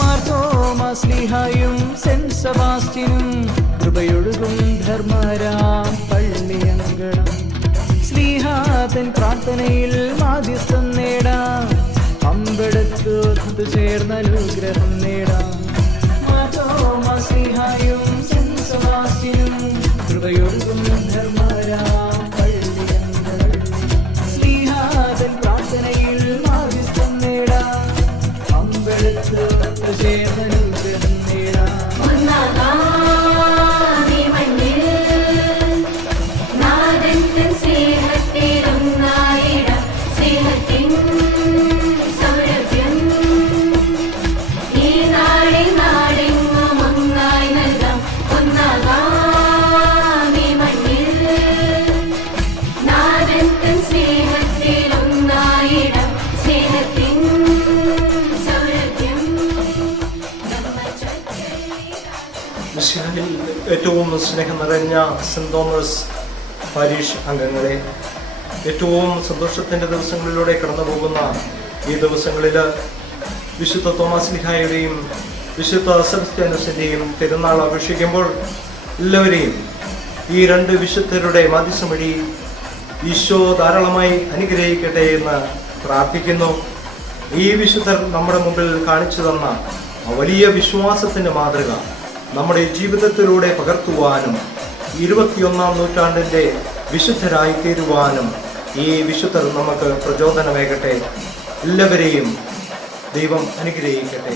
മാർത്തോമാശ്ലീഹായും saint സെബാസ്റ്റ്യനും കൃപയൊഴുകും ധർമ്മരാം പള്ളിയങ്കണം. ശ്ലീഹാതൻ പ്രാർത്ഥനയിൽ മാധ്യസ്ഥം നേടാം, അമ്പെടുത്ത് ഒത്തുചേർന്ന അനുഗ്രഹം നേടാം. മാർത്തോമാശ്ലീഹായും സെന്റ് സെബാസ്റ്റ്യനും കൃപയൊഴുകും ധർമ്മരാം പള്ളിയങ്കണം. ശ്ലീഹാതൻ പ്രാർത്ഥനയിൽ മാധ്യസ്ഥം നേടാം, അമ്പെടുത്ത് ഒത്തുചേർന്ന അനുഗ്രഹം നേടാം. മിശിഹായിൽ ഏറ്റവും സ്നേഹം നിറഞ്ഞ സെന്റ് തോമസ് പാരീഷ് അംഗങ്ങളെ, ഏറ്റവും സന്തോഷത്തിൻ്റെ ദിവസങ്ങളിലൂടെ കടന്നു പോകുന്ന ഈ ദിവസങ്ങളിൽ വിശുദ്ധ തോമാശ്ലീഹായുടെയും വിശുദ്ധ സെബസ്ത്യാനോസിൻ്റെയും തിരുനാൾ ആഘോഷിക്കുമ്പോൾ എല്ലാവരെയും ഈ രണ്ട് വിശുദ്ധരുടെ മാധ്യസ്ഥം വഴി ഈശോ ധാരാളമായി അനുഗ്രഹിക്കട്ടെ എന്ന് പ്രാർത്ഥിക്കുന്നു. ഈ വിശുദ്ധർ നമ്മുടെ മുമ്പിൽ കാണിച്ചു തന്ന വലിയ വിശ്വാസത്തിൻ്റെ മാതൃക നമ്മുടെ ജീവിതത്തിലൂടെ പകർത്തുവാനും 21-ാം നൂറ്റാണ്ടിൻ്റെ വിശുദ്ധരായി തീരുവാനും ഈ വിശുദ്ധർ നമുക്ക് പ്രചോദനമേകട്ടെ. എല്ലാവരെയും ദൈവം അനുഗ്രഹിക്കട്ടെ.